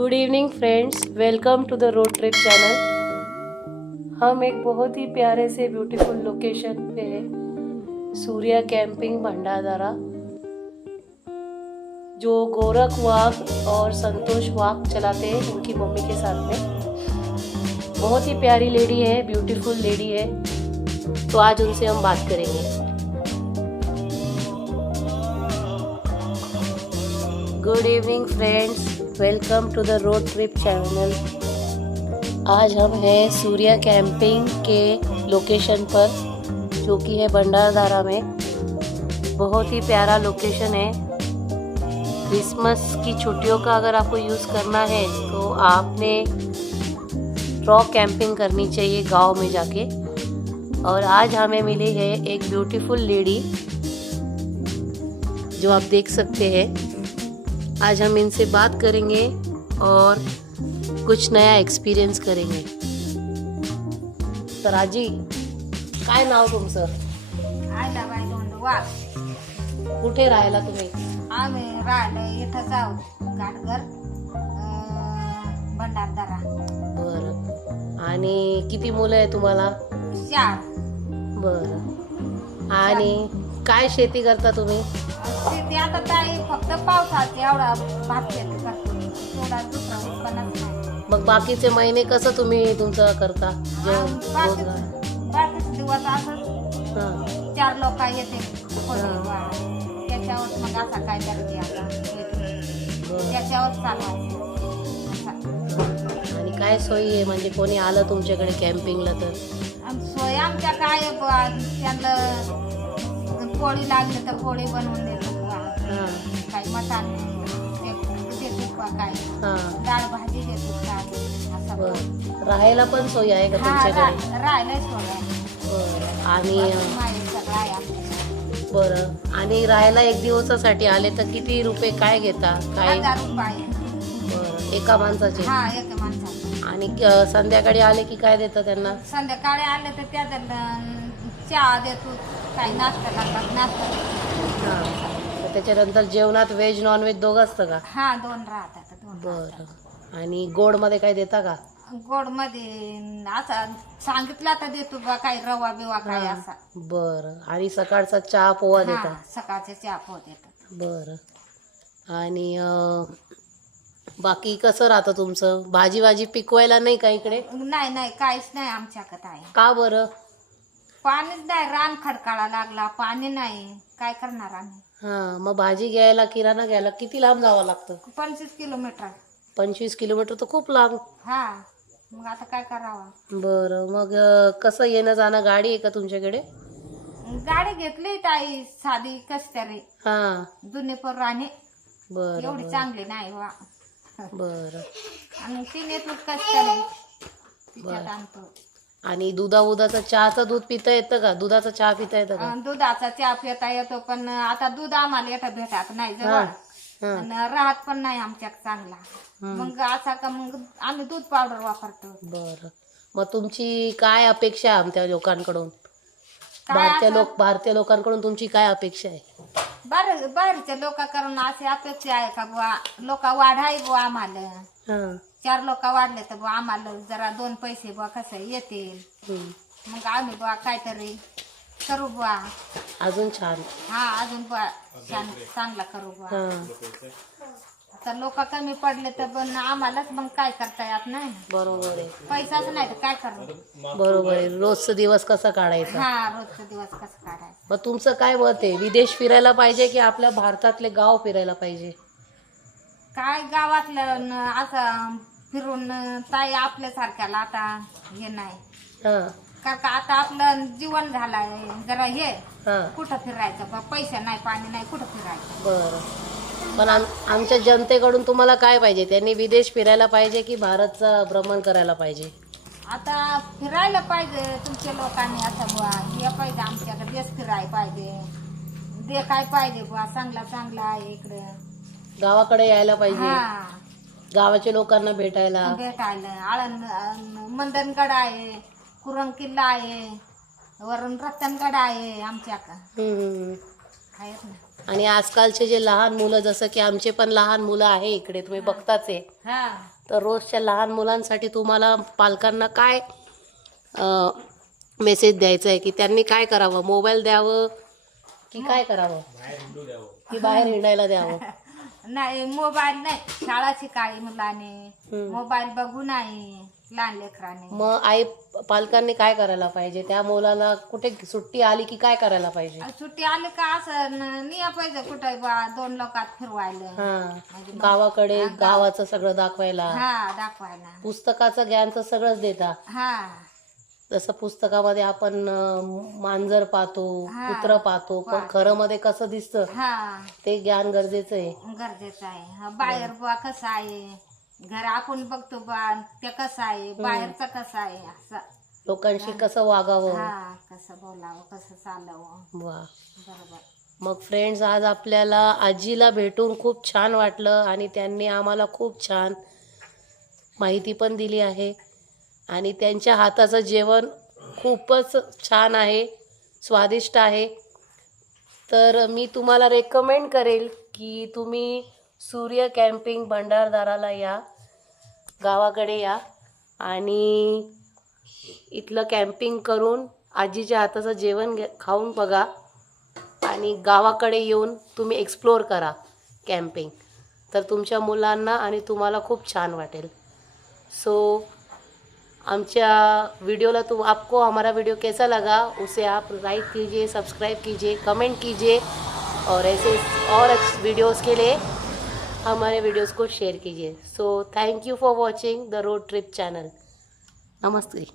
Good evening friends, welcome to the road trip channel. हम एक बहुत ही प्यारे से ब्यूटीफुल लोकेशन पे है, सूर्या कैंपिंग भंडारदरा, जो गोरख वाघ और संतोष वाघ चलाते हैं उनकी मम्मी के साथ में। बहुत ही प्यारी लेडी है, ब्यूटीफुल लेडी है, तो आज उनसे हम बात करेंगे। Good evening friends, welcome to the road trip channel. आज हम हैं सूर्या कैंपिंग के लोकेशन पर, जो कि है भंडारदरा में। बहुत ही प्यारा लोकेशन है। क्रिसमस की छुट्टियों का अगर आपको यूज़ करना है तो आपने रॉक कैंपिंग करनी चाहिए गांव में जाके। और आज हमें मिली है एक ब्यूटीफुल लेडी, जो आप देख सकते हैं। आज हम इनसे बात करेंगे और कुछ नया एक्सपिरियन्स करेंगे। तर आजी, काय नाव तुमचं? आयलाबाई दोंडवार. कुठे राहायला तुम्ही? आम्ही राहिलो इथं जाऊ घाटघर भंडारदरा. बरं. आणि किती मुलं आहे तुम्हाला? 4. बरं. आणि काय शेती करता तुम्ही? शेती आता ताई फक्त पावसाचे एवढा भात शेती करतो, थोडा दुसरा उत्पन्नच नाही. मग बाकीचे महिने कसं तुम्ही तुमचं करता? जेवण रोजगार? बाकीचे दिवस असंच हां. 4 लोक येते त्याच्यावर मग असा काय करते आता त्याच्यावर चालवायचं असं. आणि काय सोयी आहे, म्हणजे कोणी आलं तुमच्याकडे कॅम्पिंगला तर? सोय आमच्या काय त्यांना पोळी लागली तर पोळी बनवून देतो, काही मटण देतो, काय डाळ भाजी देतो, काय असं. राहायला पण सोय आहे का तुमच्याकडे? राहायला सोय आहे. बरं. आणि सगळं आहे आमचं. बरं. आणि राहायला 1 दिवसासाठी आले तर किती रुपये काय घेता? काय? 1000 रुपये. बरं. एका माणसाचे? हा, एका माणसाचं. आणि संध्याकाळी आले की काय देता त्यांना? संध्याकाळी आले तर त्या चहा देतो, काही नाश्ता लागतात नाश्ता. हां. त्याच्यानंतर जेवणात व्हेज नॉन व्हेज दोघं असतं का? हा, 2 राहतात. 2 बरं. आणि गोडमध्ये काय देता का? गोड मध्ये असं सांगितलं तर देतो बा, काही रवा बिवा काय असा. बरं. आणि सकाळचा चहा पोहा देता? हा, सकाळचे चहा पोहा देतात. बरं. आणि बाकी कसं राहतं तुमचं? भाजी पिकवायला नाही का इकडे? नाही काहीच नाही आमच्याकडे आहे. का बरं? पाणीच नाही, रान खडकाळा लागला, पाणी नाही, काय करणार आम्ही? हां. मग भाजी घ्यायला, किराणा घ्यायला किती लांब जावं लागतं? 25 किलोमीटर. 25 किलोमीटर तर खूप लांब. हा, मग आता काय करावं? बरं. मग कसं येणं जाणं? गाडी आहे का तुमच्याकडे? गाडी घेतली ताई, साधी कस तरी. हां. जुने पर राणे बरं. एवढी चांगली नाही वा. बरं. आणि ती नेतो कस तरी तिच्यात आणतो. आणि दुधाचं चहाचं दूध पिता येतं का? दुधाचा चहा पिता येतं का? दुधाचा चहा पिता येतो, पण आता दूध आम्हाला येतं भेटत नाही जवळ, आणि राहत पण नाही आमच्यात चांगला. मग असा का मग आम्ही दूध पावडर वापरतो. बरं. मग तुमची काय अपेक्षा आहे आमच्या लोकांकडून? काय भारतीय लोकांकडून तुमची काय अपेक्षा आहे? बाहेरच्या लोकांकडून अशी अपेक्षा आहे का बुवा, लोक वाढाय बुवा आम्हाला. हां. 4 लोक वाढले तर बुवा आम्हाला जरा 2 पैसे बुवा कसं येतील, मग आम्ही बुवा काहीतरी करू बुवा. अजून छान. हा, अजून बुवा छान चांगला करू बुवा. हां. तर लोक कमी पडले तर पण आम्हालाच मग काय करता येत नाही. बरोबर आहे. पैसाच नाही तर काय करू? बरोबर आहे. रोजचा दिवस कसा काढायचा? हा, रोजचा दिवस कसं काढायचं? मग तुमचं काय मत आहे? विदेश फिरायला पाहिजे की आपल्या भारतातले गाव फिरायला पाहिजे? काय गावातलं असं फिरून ताई आपल्यासारख्याला आता हे नाही, हां. कारण का आता आपलं जीवन झालंय जरा हे, हां. कुठं फिरायचं बा, पैसा नाही पाणी नाही, कुठं फिरायचं? बरं. पण आमच्या जनतेकडून तुम्हाला काय पाहिजे? त्यांनी विदेश फिरायला पाहिजे की भारतचं भ्रमण करायला पाहिजे? आता फिरायला पाहिजे तुमच्या लोकांनी, असं बुवा हे पाहिजे आमच्याकडे, देश फिरायला पाहिजे, दे काय पाहिजे बुवा, चांगला आहे इकडे, गावाकडे यायला पाहिजे, हा, गावाच्या लोकांना भेटायला. मंदनगड आहे, कुरंग किल्ला आहे, वरून रतनगड आहे आमच्याकडे, आहेत ना. आणि आजकालचे जे लहान मुलं, जसं की आमचे पण लहान मुलं आहे इकडे, तुम्ही बघताच आहे, हा तर रोजच्या लहान मुलांसाठी तुम्हाला पालकांना काय मेसेज द्यायचा आहे की त्यांनी काय करावं? मोबाईल द्यावं की काय करावं? की बाहेर हिंडायला द्यावं? नाही, मोबाईल नाही, शाळा शिकावी मुलाने, मोबाईल बघू नाही लहान लेकराने. मग आई पालकांनी काय करायला पाहिजे? त्या मुलाला कुठे सुट्टी आली की काय करायला पाहिजे? सुट्टी आली का असं निया पाहिजे कुठं बा 2 लोकात फिरवायला. हा, गावाकडे गावाचं सगळं दाखवायला, हा दाखवायला, पुस्तकाचं ज्ञानचं सगळंच देता. हा जसं पुस्तकामध्ये आपण मांजर पाहतो, कुत्र पाहतो, पण खरं मध्ये कसं दिसतं हा ते ज्ञान गरजेचं आहे. गरजेचं आहे. बाहेर बा कसं आहे, घर आपण बघतो बा ते कसं आहे, बाहेरचं कसं आहे, असं लोकांशी कसं वागावं, हा कसं बोलावं, कसं चालावं. वा. बरोबर. मग फ्रेंड्स, आज आपल्याला आजीला भेटून खूप छान वाटलं आणि त्यांनी आम्हाला खूप छान माहिती पण दिली आहे आणि त्यांच्या हाताचं जेवण खूपच छान आहे, स्वादिष्ट आहे. तर मी तुम्हाला रेकमेंड करेल की तुम्ही सूर्य कॅम्पिंग भंडारदराला या, गावाकडे या आणि इथलं कॅम्पिंग करून आजीच्या हाताचं जेवण खाऊन बघा आणि गावाकडे येऊन तुम्ही एक्सप्लोर करा कॅम्पिंग. तर तुमच्या मुलांना आणि तुम्हाला खूप छान वाटेल. सो आमच्या वीडियोला आपको हमारा वीडियो कैसा लगा उसे आप लाइक कीजिए, सब्सक्राइब कीजिए, कमेंट कीजिए और ऐसे और वीडियोस के लिए हमारे वीडियोस को शेयर कीजिए. So thank you for watching the road trip channel. Namaste.